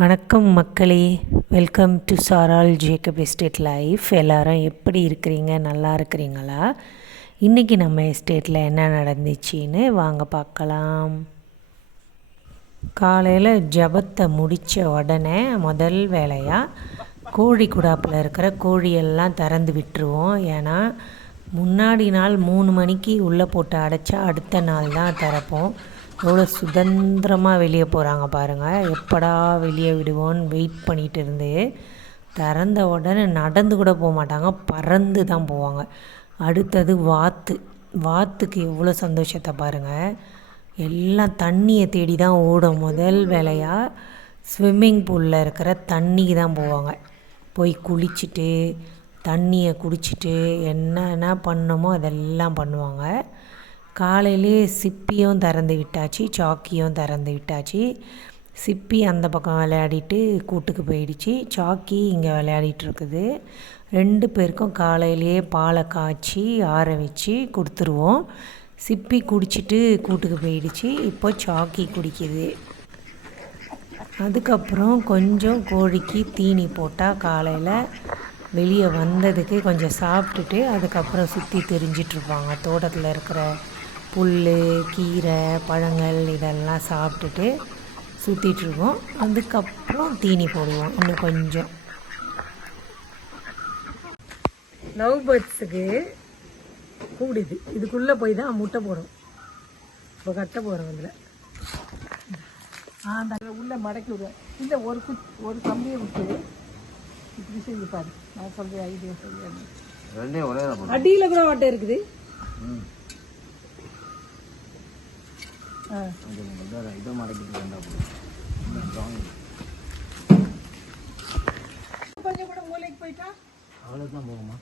வணக்கம் மக்களே. Welcome to Charal Jacob estate life எல்லாரும் எப்படி இருக்கிறீங்க? நல்லா இருக்கிறீங்களா? இன்றைக்கி நம்ம எஸ்டேட்டில் என்ன நடந்துச்சுன்னு வாங்க பார்க்கலாம். காலையில் ஜபத்தை முடித்த உடனே முதல் வேலையாக கோழி குடாப்பில் இருக்கிற கோழியெல்லாம் திறந்து விட்டுருவோம். ஏன்னா முன்னாடி நாள் மூணு மணிக்கு உள்ளே போட்டு அடைச்சா அடுத்த நாள் தான் திறப்போம். எவ்வளோ சுதந்திரமாக வெளியே போகிறாங்க பாருங்கள் எப்படா வெளியே விடுவோன்னு வெயிட் பண்ணிகிட்டு இருந்து திறந்த உடனே நடந்து கூட போக மாட்டாங்க. பறந்து தான் போவாங்க. அடுத்தது வாத்து. வாத்துக்கு எவ்வளோ சந்தோஷத்தை பாருங்கள் எல்லாம் தண்ணியை தேடி தான் ஓடும். முதல் வேலையாக ஸ்விம்மிங் பூலில் இருக்கிற தண்ணிக்கு தான் போவாங்க. போய் குளிச்சுட்டு தண்ணியை குடிச்சிட்டு என்னென்ன பண்ணமோ அதெல்லாம் பண்ணுவாங்க. காலையிலே சிப்பியும் திறந்து விட்டாச்சு சாக்கியும் திறந்து விட்டாச்சு. சிப்பி அந்த பக்கம் விளையாடிட்டு கூட்டுக்கு போயிடுச்சு. சாக்கி இங்கே விளையாடிட்டு இருக்குது ரெண்டு பேருக்கும் காலையிலேயே பாலை காய்ச்சி ஆற வச்சு கொடுத்துருவோம். சிப்பி குடிச்சிட்டு கூட்டுக்கு போயிடுச்சு. இப்போ சாக்கி குடிக்குது. அதுக்கப்புறம் கொஞ்சம் கோழிக்கு தீனி போட்டால் காலையில் வெளியே வந்ததுக்கு கொஞ்சம் சாப்பிட்டுட்டு அதுக்கப்புறம் சுற்றி தெரிஞ்சிட்ருப்பாங்க. தோட்டத்தில் இருக்கிற புல் கீரை பழங்கள் இதெல்லாம் சாப்பிட்டுட்டு சுற்றிட்டுருக்கோம் அதுக்கப்புறம் தீனி போடுவோம் இன்னும் கொஞ்சம். லவ் பேர்ட்ஸுக்கு கூடுது. இதுக்குள்ளே போய் தான் முட்டை போடும் இப்போ கட்ட போகிறோம் அதில் அந்த உள்ள மடக்கி விடுவேன் இந்த ஒரு குச் ஒரு கம்பியை விட்டு இப்படி செஞ்சு பாரு. நான் சொல்ற ஐடியா சொல்லி அடியில் கூட வாட்டை இருக்குது. இதை மடக்கிட்டு அவ்வளோதான் போகுமா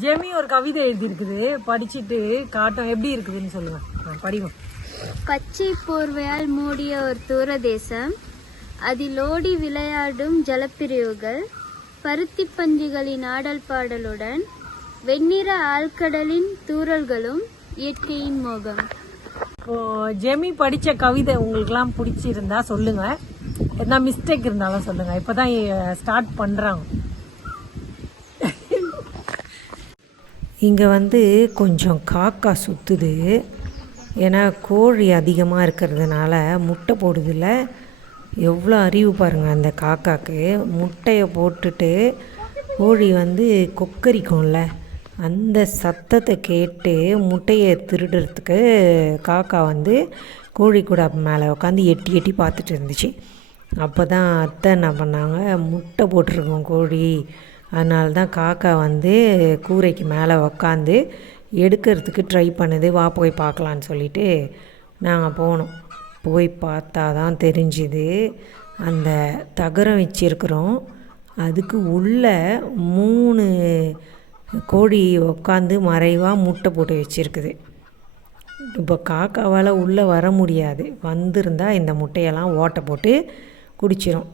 ஜெமி ஒரு கவிதை எழுதியிருக்குது. படிச்சுட்டு காட்டம் எப்படி இருக்குதுன்னு சொல்லுங்க. நான் படிவோம். பச்சை போர்வையால் மூடிய ஒரு தூர தேசம் அதில் ஓடி விளையாடும் ஜலப்பிரிவுகள். பருத்தி பஞ்சுகளின் ஆடல் பாடலுடன். வெண்ணிற ஆழ்கடலின் தூறல்களும் இயற்கையின் மோகம். ஜெமி படித்த கவிதை உங்களுக்குலாம் பிடிச்சிருந்தா சொல்லுங்க. எதனா மிஸ்டேக் இருந்தாலும் சொல்லுங்க. இப்பதான் ஸ்டார்ட் பண்ணுறாங்க இங்கே வந்து கொஞ்சம் காக்கா சுற்றுது ஏன்னா கோழி அதிகமாக இருக்கிறதுனால முட்டை போடுதில்ல எவ்வளோ அறிவு பாருங்கள் அந்த காக்காக்கு. முட்டையை போட்டுட்டு கோழி வந்து கொக்கரிக்கும்ல. அந்த சத்தத்தை கேட்டு முட்டையை திருடுறதுக்கு காக்கா வந்து கோழி கூட மேலே உட்காந்து எட்டி எட்டி பார்த்துட்டு இருந்துச்சு. அப்போ தான் அத்தை என்ன பண்ணாங்க முட்டை போட்டிருக்கோம் கோழி. அதனால தான் காக்கா வந்து கூரைக்கு மேலே உக்காந்து எடுக்கிறதுக்கு ட்ரை பண்ணுது வா போய் பார்க்கலான்னு சொல்லிட்டு நாங்கள் போனோம். போய் பார்த்தா தான் தெரிஞ்சுது அந்த தகரம் வச்சிருக்கிறோம். அதுக்கு உள்ள மூணு கோழி உட்காந்து மறைவாக முட்டை போட்டு வச்சுருக்குது. இப்போ காக்காவால் உள்ளே வர முடியாது. வந்திருந்தா இந்த முட்டையெல்லாம் ஓட்டை போட்டு குடிச்சிரும்.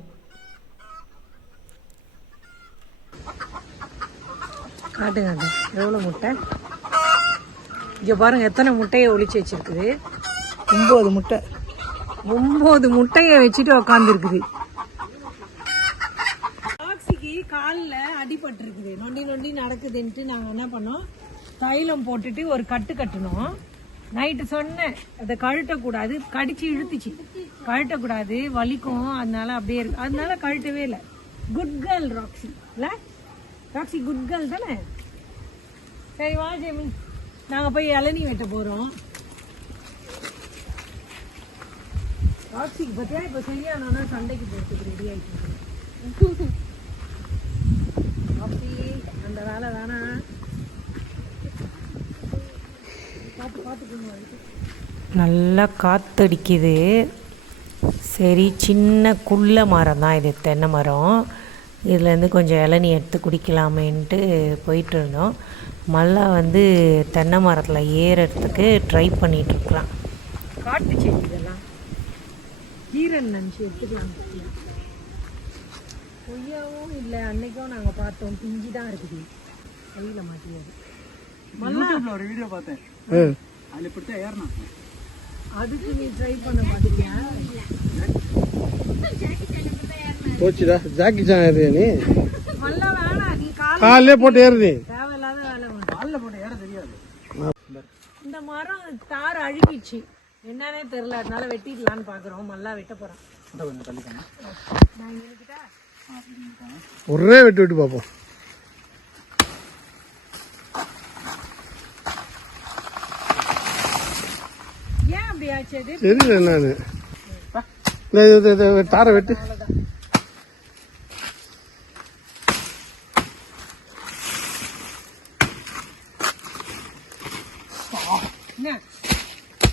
காட்டுங்க அது எவ்வளோ முட்டை? இங்கே பாருங்க எத்தனை முட்டையை ஒளிச்சு வச்சிருக்குது. ஒம்பது முட்டை. ஒம்பது முட்டையை வச்சுட்டு உக்காந்துருக்குது. காலில் அடிபட்டிருக்குது. நொண்டி நொண்டி நடக்குதுன்ட்டு நாங்கள் என்ன பண்ணோம்? தைலம் போட்டுட்டு ஒரு கட்டு கட்டினோம். நைட்டு சொன்னேன் அதை கழட்டக்கூடாது. கடிச்சு இழுத்துச்சு. கழட்டக்கூடாது. வலிக்கும். அதனால அப்படியே இருக்கு. அதனால கழட்டவே இல்லை. குட் கேர்ள் ராக்ஸி இல்லை? ராக்ஸி குட் கேர்ள் தானே? சரி வா ஜெமி. நாங்கள் போய் இளநீ வெட்ட போகிறோம் ராக்ஸிக்கு பத்தியா இப்போ சரியானோன்னா சண்டைக்கு போகிறதுக்கு ரெடி ஆகிட்டு ராக்ஸி அந்த வேலை தானே. நல்லா காத்தடிக்குது. சரி சின்ன குள்ள மரம் தான் இது தென்னை மரம். இதுலேருந்து கொஞ்சம் இளநீ எடுத்து குடிக்கலாமேன்ட்டு போயிட்டு இருந்தோம். மல்லா வந்து தென்னை மரத்தில் ஏறுறதுக்கு ட்ரை பண்ணிகிட்ருக்குறான் காட்டு செடி இதெல்லாம். கீரன் நினச்சி எடுத்துக்கலாம் கொய்யாவும் இல்லை அன்னைக்கும் நாங்கள் பார்த்தோம். பிஞ்சு தான் இருக்குது. கையில் மாட்டியது. மல்லா ஒரு வீடியோ பார்த்தேன். அதில் தான் ஏறினா அதுக்கு நீ ட்ரை பண்ண மாட்டீங்க போச்சுடா. ஜாக்கி சான் ஏறியா நீ? மல்ல வேணாம் நீ கால் காலையிலே போட்டு ஏறு நீ தேவையில்லாத வேலை. காலில் போட்டு ஏற தெரியாது. இந்த மரம் தார் அழுகிச்சு என்னன்னே தெரியல. அதனால வெட்டிடலான்னு பாக்குறோம். மல்லா வெட்ட போறோம் இந்த கொஞ்சம் தள்ளிக்கணும் நான்? ஒரே வெட்டு விட்டு பார்ப்போம் தெரியல என்னன்னு. தாரை வெட்டு.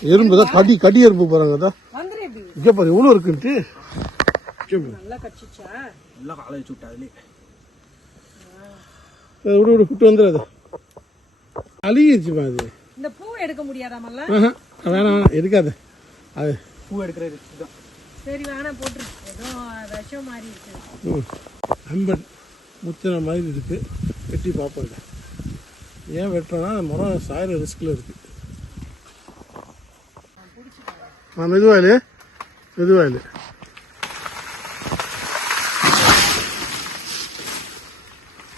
எறும்பு தான் கடி கடி எறும்பு போறாங்க தான் இங்கே பாரு இவ்வளோ இருக்குன்ட்டு. நல்லா கடிச்சிச்சா? நல்லா காலை வச்சு விட்டு அதுலேயே. அது விடு விடு விட்டு வந்துடாது. அழுகிருச்சுமா அது. இந்த பூ எடுக்க முடியாதா மல்ல? ஆஹா, வேணாம் வேணாம் எடுக்காத. அது. பூ எடுக்கிற ரிஸ்க் தான் சரி வேணாம் போட்டுரு. ஏதோ விஷம் மாதிரி இருக்கு. ம். அம்பன் முத்தின மாதிரி இருக்கு. வெட்டி பார்ப்போம். ஏன் வெட்டுறோன்னா மரம் சாயிர ரிஸ்கில் இருக்கு. ஆ மெதுவாயிலு மெதுவாயிலு வெயிட்டு மரம் இல்லை இல்லை காம்பு உடஞ்சிச்சு வெட்டி மாதிரி தான் கலர் இருக்கு இதுல ஆமாம் ஆமாம் ரெட்டியாக இருந்தாலும் இருக்கலாம் சொல்ல முடியாது வெட்டி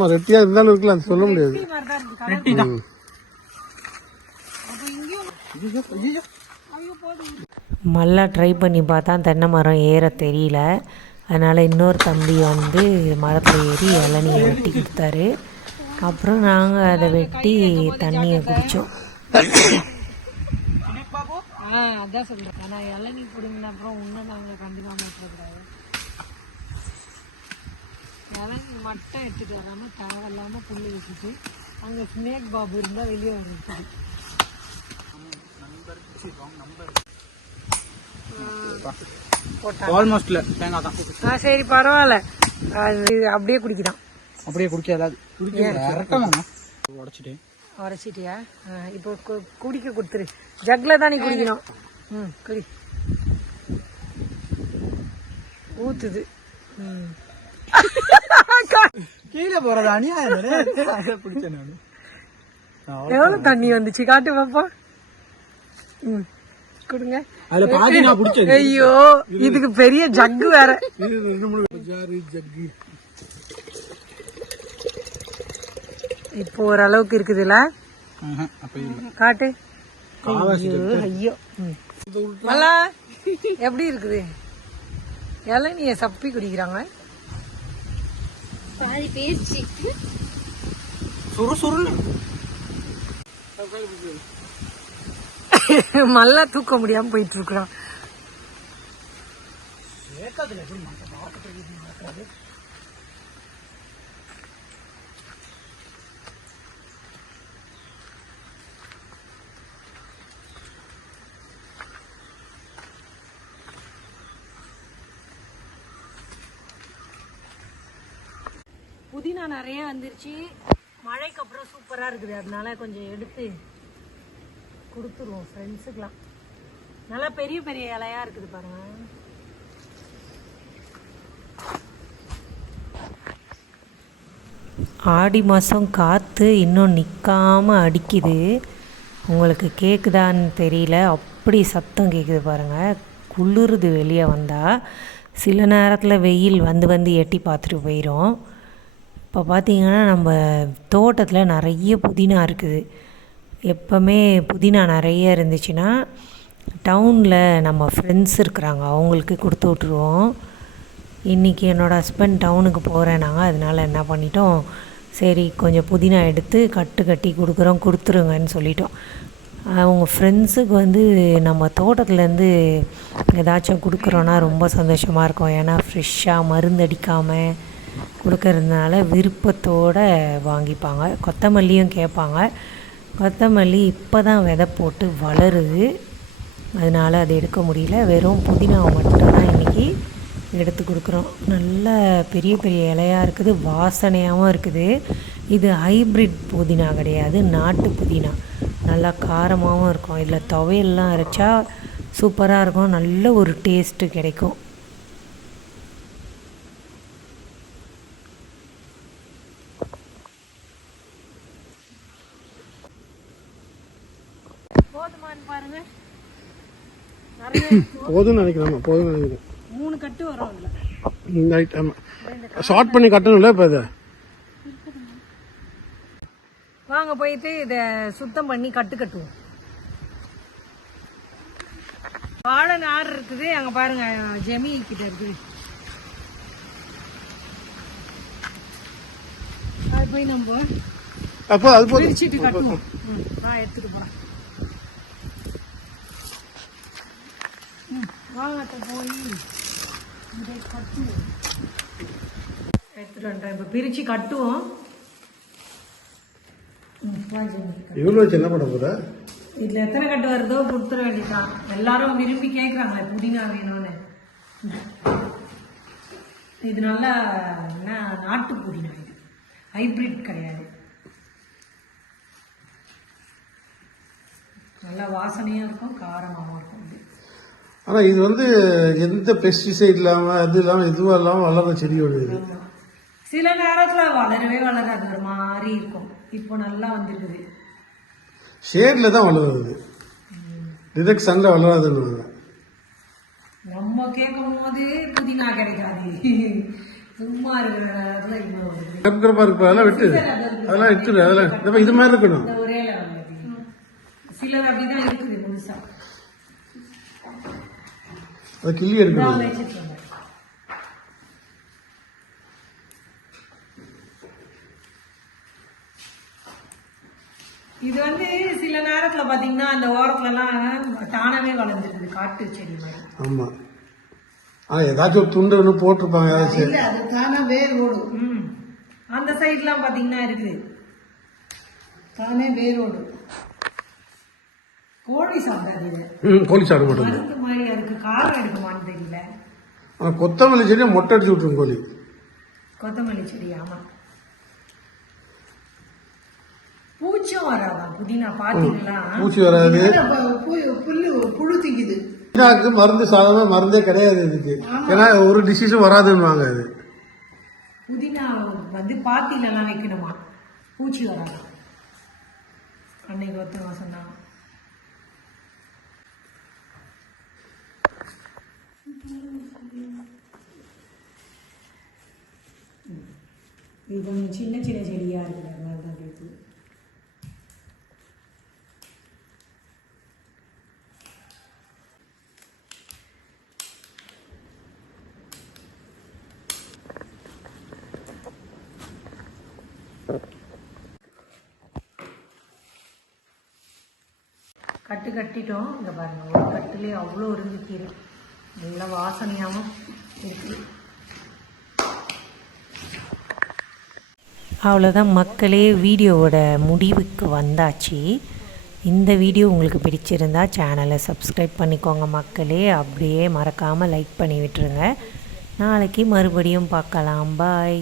மாதிரி தான் இருக்கு கலர் ம். அப்போ இங்கேயும் ஐயோ ஐயோ. ஐயோ போதும். மல்லா ட்ரை பண்ணி பார்த்தா தென்னை மரம் ஏற தெரியல. அதனால் இன்னொரு தம்பி வந்து மரத்தில் ஏறி இளநியை வெட்டி கொடுத்தாரு. அப்புறம் நாங்கள் அதை வெட்டி தண்ணியை குடித்தோம் ஆ அதான் சொல்றேன். ஆனால் இளநீ பிடிங்கின அப்புறம் இன்னும் நாங்கள் கண்டுக்காம விட்டுறக்கூடாது இளநீ மட்டும் எடுத்துட்டு வராமல் தேவையில்லாமல் புல்லு வச்சுட்டு அங்கே ஸ்னேக் பாபு இருந்தால் வெளியே வந்துருக்கு ஆல்மோஸ்ட்ல தேங்காய் தான். ஆ சரி பரவாயில்ல. அது அப்படியே குடிக்கிறான். அப்படியே குடிக்காது குடிக்க உடச்சிட்டேன். உரைச்சிட்டியா இப்போ குடிக்க கொடுத்துரு. ஜக்ல தான் நீ குடிக்கணும். ம் குடி. ஊத்துது. ம். கீழே போறது? அநியாயம் பிடிச்சேன் நான். எவ்வளவு தண்ணி வந்துச்சு? காட்டு பாப்பா. ம். கொடுங்க. அதுல பாதி நான் பிடிச்சது. ஐயோ இதுக்கு பெரிய ஜக்கு வேற. இது ரெண்டு மூணு ஜாரு ஜக்கு. இப்போ ஓரளவுக்கு இருக்குதுல்ல இல்ல. காட்டு. ஐயோ ஐயோ. ம். மல்லா எப்படி இருக்குது? இளநிய சப்பி குடிக்கிறாங்க. பாதி பேச்சு சுரு சுருன்னு மல்லா தூக்க முடியாம போயிட்டு இருக்கிறான் புதினா நிறைய வந்துருச்சு. மழைக்கு அப்புறம் சூப்பராக இருக்குது. அதனால கொஞ்சம் எடுத்து கொடுத்துருவோம் ஃப்ரெண்ட்ஸுக்கெலாம் நல்லா பெரிய பெரிய இலையாக இருக்குது பாருங்க. ஆடி மாதம் காற்று இன்னும் நிற்காமல் அடிக்குது. உங்களுக்கு கேட்குதான்னு தெரியல. அப்படி சத்தம் கேட்குது பாருங்கள் குளிருது வெளியே வந்தால் சில நேரத்தில் வெயில் வந்து வந்து எட்டி பார்த்துட்டு போயிடும் இப்போ பார்த்தீங்கன்னா நம்ம தோட்டத்தில் நிறைய புதினா இருக்குது. எப்போவுமே புதினா நிறைய இருந்துச்சுன்னா டவுனில் நம்ம ஃப்ரெண்ட்ஸ் இருக்கிறாங்க. அவங்களுக்கு கொடுத்து விட்ருவோம் இன்றைக்கி என்னோடய ஹஸ்பண்ட் டவுனுக்கு போகிறேனாங்க அதனால என்ன பண்ணிட்டோம்? சரி கொஞ்சம் புதினா எடுத்து கட்டு கட்டி கொடுக்குறோம். கொடுத்துருங்கன்னு சொல்லிட்டோம். அவங்க ஃப்ரெண்ட்ஸுக்கு வந்து நம்ம தோட்டத்துலேருந்து ஏதாச்சும் கொடுக்குறோன்னா ரொம்ப சந்தோஷமாக இருக்கும். ஏன்னா ஃப்ரெஷ்ஷாக மருந்தடிக்காமல் கொடுக்கறதுனால விருப்பத்தோடு வாங்கிப்பாங்க. கொத்தமல்லியும் கேட்பாங்க. கொத்தமல்லி இப்போ தான் விதை போட்டு வளருது. அதனால் அது எடுக்க முடியல. வெறும் புதினாவை மட்டும்தான் இன்றைக்கி எடுத்து கொடுக்குறோம். நல்ல பெரிய பெரிய இலையாக இருக்குது. வாசனையாகவும் இருக்குது. இது ஹைப்ரிட் புதினா கிடையாது. நாட்டு புதினா. நல்லா காரமாகவும் இருக்கும். இதில் துவையல்லாம் அரைச்சா சூப்பராக இருக்கும். நல்ல ஒரு டேஸ்ட்டு கிடைக்கும். போதும்னு நினைக்கிறேன் போதும்னு நினைக்கிறேன். மூணு கட்டு வரும் ஆமாம் ஷார்ட் பண்ணி கட்டணும்ல இப்போ இதை? வாங்க போயிட்டு இத சுத்தம் பண்ணி கட்டு கட்டுவோம். வாழை நார் இருக்குது அங்க பாருங்க ஜெமி கிட்ட இருக்குது அது போய் நம்ம அப்போ அது பிரிச்சுட்டு கட்டுவோம். நான் எடுத்துட்டு போறேன் ம், வாங்க அத்தை போய் இதை கட்டுவோம் எடுத்துட்டு இப்போ பிரிச்சு கட்டுவோம். இவ்வளோ வச்சு என்ன பண்ண போகிற இதுல எத்தனை கட்டு வருதோ கொடுத்துட வேண்டியதுதான். எல்லாரும் விரும்பி கேக்குறாங்களே புதினா வேணும்னு. இது நல்லா என்ன நாட்டு புதினா இது. ஹைபிரிட் கிடையாது. நல்லா வாசனையா இருக்கும் காரமாவும் இருக்கும். இது ஆனால் இது வந்து எந்த பெஸ்டிசைட் இல்லாமல் அது இல்லாமல் எதுவும் இல்லாமல் வளர்ற செடியோட இது. சில நேரத்துல வளரவே வளராது ஒரு மாதிரி இருக்கும். இப்போ நல்லா வந்திருக்குது. ஷேடில் தான் வளருது. டிரெக்ட் சன்ல வளராதுன்னு நம்ம கேட்கும் போது புதினா கிடைக்காது. சும்மா இருக்கிற நேரத்துல இவ்வளவு வருது. கருக்கிறப்பா இருக்கு அதெல்லாம் விட்டு அதெல்லாம் எடுத்துடு அதெல்லாம். இது மாதிரி இருக்கணும் இந்த ஒரே லெவல் அது. சிலர் அப்படிதான் இருக்குது முழுசா அதை கிள்ளி எடுக்கணும். இது வந்து சில நேரத்துல பாத்தீங்கன்னா அந்த ஓரத்துல எல்லாம் தானாவே வளர்ந்துருக்குது காட்டு செடி மாதிரி. ஆமாம் ஆ ஏதாச்சும் ஒரு துண்டு ஒன்று போட்டிருப்பாங்க ஏதாச்சும் ம். அந்த சைட்லாம் பாத்தீங்கன்னா இருக்குது. தானே வேரோடு. கோழி சாப்பிடாது ம் கோழி சாப்பிட மாட்டோம் மருந்து மாதிரி அதுக்கு காரம் எடுக்குமான்னு தெரியல. ஆனால் கொத்தமல்லி செடியை மொட்டை அடிச்சு விட்டுரும் கோழி. கொத்தமல்லி செடி ஆமா. பூச்சும் வராதான் புதினா பாத்தீங்களா? பூச்சி வராது. புதினாக்கு மருந்து சாதாரண மருந்தே கிடையாது இதுக்கு. ஏன்னா ஒரு டிசீஸும் வராதுன்னுவாங்க அது. புதினா வந்து பாத்தில எல்லாம் வைக்கணுமா? பூச்சி வராதான் அன்னைக்கு ஒருத்தவங்க சொன்னாங்க. இது கொஞ்சம் சின்ன சின்ன செடியா இருக்கிற மாதிரி தான் இருக்குது கட்டு கட்டிட்டோம். இங்கே பாருங்க ஒரு கட்டுலேயே அவ்வளோ இருந்து நல்ல வாசனையாகவும் இருக்குது அவ்வளோதான் மக்களே வீடியோவோட முடிவுக்கு வந்தாச்சு. இந்த வீடியோ உங்களுக்கு பிடிச்சிருந்தா சேனலை சப்ஸ்கிரைப் பண்ணிக்கோங்க மக்களே. அப்படியே மறக்காமல் லைக் பண்ணி விட்டுருங்க. நாளைக்கு மறுபடியும் பார்க்கலாம். பாய்